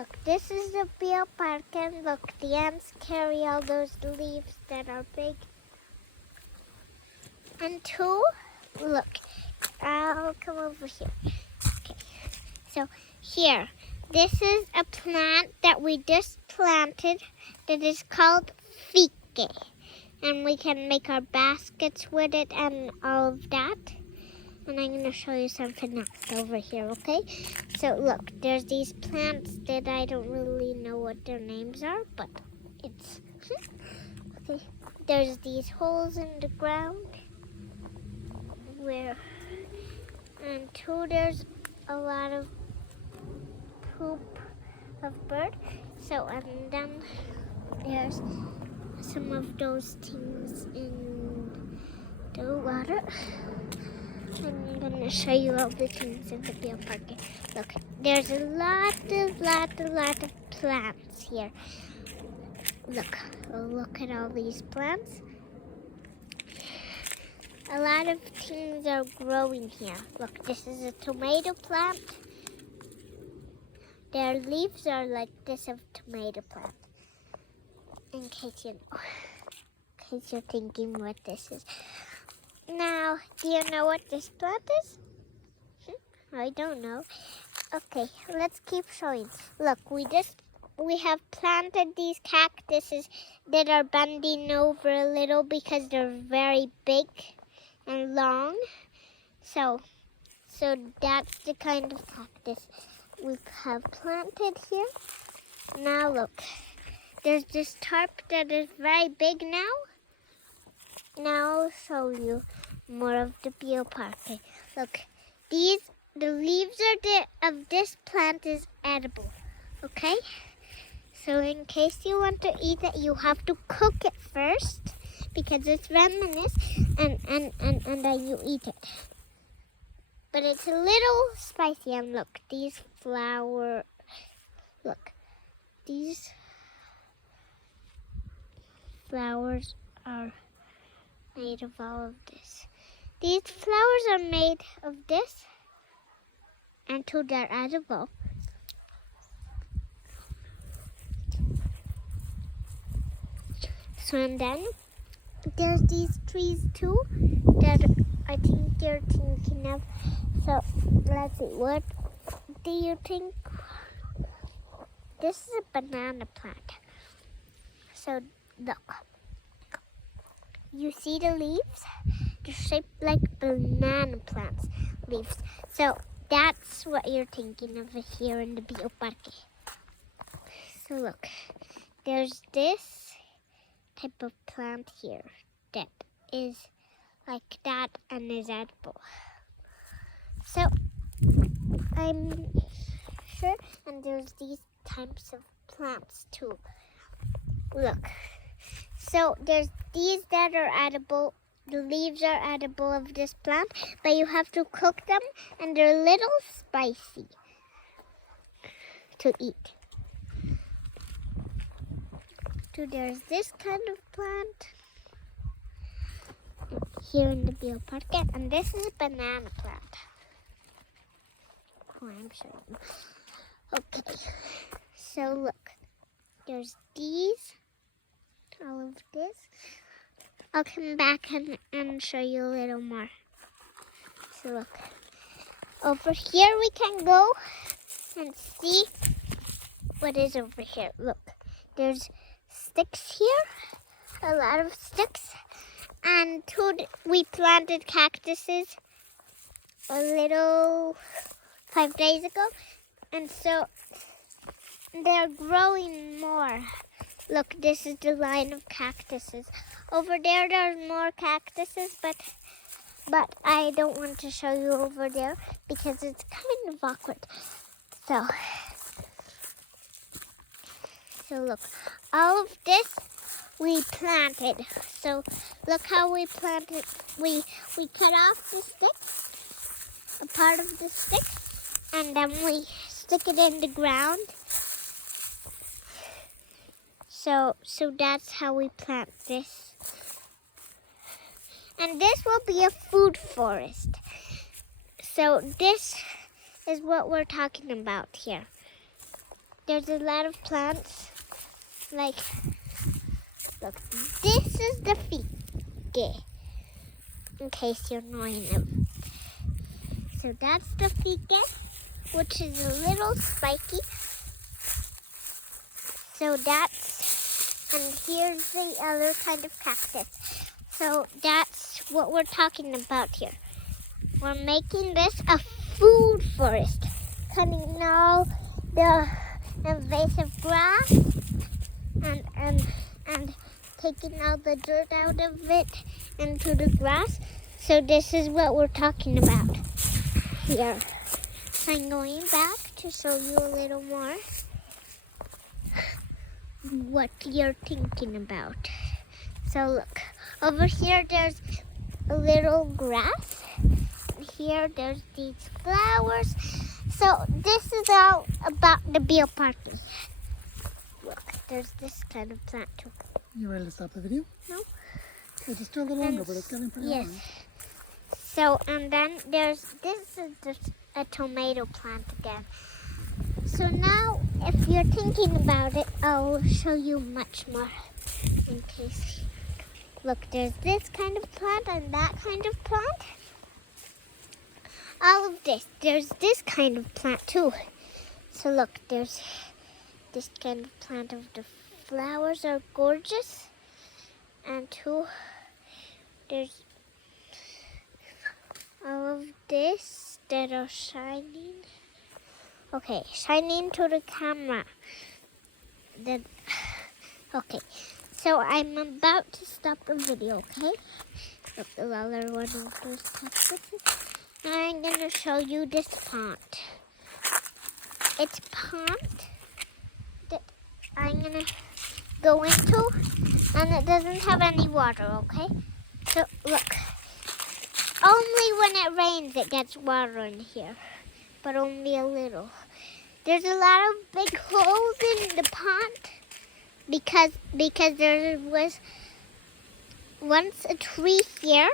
Look, this is the bioparque, and look, the ants carry all those leaves that are big. And two, look, I'll come over here. Okay, so here, this is a plant that we just planted that is called fique. And we can make our baskets with it and all of that. And I'm going to show you something else over here, okay? So look, there's these plants that I don't really know what their names are, but it's... okay. There's these holes in the ground where... and two, there's a lot of poop of bird. So, and then there's some of those things in the water. I'm going to show you all the things in the bioparque. Look, there's a lot of plants here. Look at all these plants. A lot of things are growing here. Look, this is a tomato plant. Their leaves are like this of tomato plant. In case you're thinking what this is. Now, do you know what this plant is? I don't know. Okay, let's keep showing. Look, we have planted these cactuses that are bending over a little because they're very big and long. So that's the kind of cactus we have planted here. Now look, there's this tarp that is very big now. Now I'll show you more of the bioparque. Look, the leaves of this plant is edible, okay? So in case you want to eat it, you have to cook it first because it's venomous, and then you eat it. But it's a little spicy, and look, these flowers are made of all of this. These flowers are made of this, and too, they're edible. So, and then there's these trees too that I think you're thinking of. So let's see, what do you think? This is a banana plant. So look, you see the leaves? They're shaped like banana plants leaves. So that's what you're thinking of here in the bioparque. So look, there's this type of plant here that is like that and is edible. So I'm sure, and there's these types of plants too. Look, so there's these that are edible. The leaves are edible of this plant, but you have to cook them, and they're a little spicy to eat. So there's this kind of plant here in the bioparque, and this is a banana plant. Oh, I'm showing. Okay, so look, there's these, all of this. I'll come back and show you a little more. So look, over here we can go and see what is over here. Look, there's sticks here, a lot of sticks, and we planted cactuses a little 5 days ago, and so they're growing more. Look, this is the line of cactuses. Over there, there's more cactuses, but I don't want to show you over there because it's kind of awkward. So look, all of this we planted. So look how we planted. We cut off the sticks, a part of the stick, and then we stick it in the ground. So that's how we plant this. And this will be a food forest. So this is what we're talking about here. there's a lot of plants. Like, look, this is the fige, in case you're knowing them. So that's the fige, which is a little spiky. So that's, and here's the other kind of cactus. So that's what we're talking about here. We're making this a food forest, cutting all the invasive grass and taking all the dirt out of it into the grass. So this is what we're talking about here. So I'm going back to show you a little more what you're thinking about. So look, over here there's a little grass. Here there's these flowers. So this is all about the bioparque. Look, there's this kind of plant too. You ready to stop the video? No. Okay, just do a little longer, but it's getting pretty long. So, and then this is just a tomato plant again. So now, if you're thinking about it, I'll show you much more in case. Look, there's this kind of plant and that kind of plant. All of this. There's this kind of plant too. So look, there's this kind of plant of the flowers are gorgeous. And too, there's all of this that are shining. Okay, shining to the camera. Then, okay, so I'm about to stop the video, okay? Look, the other one of those cactuses. Now I'm going to show you this pond. It's a pond that I'm going to go into, and it doesn't have any water, okay? So, look. Only when it rains it gets water in here, but only a little. There's a lot of big holes in the pond because there was once a tree here,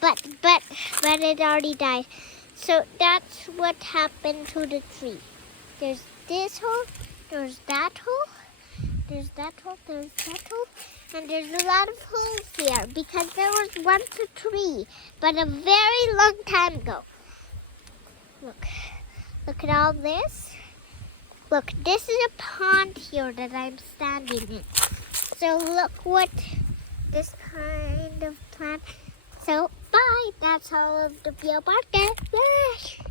but it already died. So that's what happened to the tree. There's this hole, there's that hole, there's that hole, there's that hole. And there's a lot of holes here because there was once a tree, but a very long time ago. Look at all this. Look, this is a pond here that I'm standing in. So look what this kind of plant. So bye, that's all of the bioparque. Bye.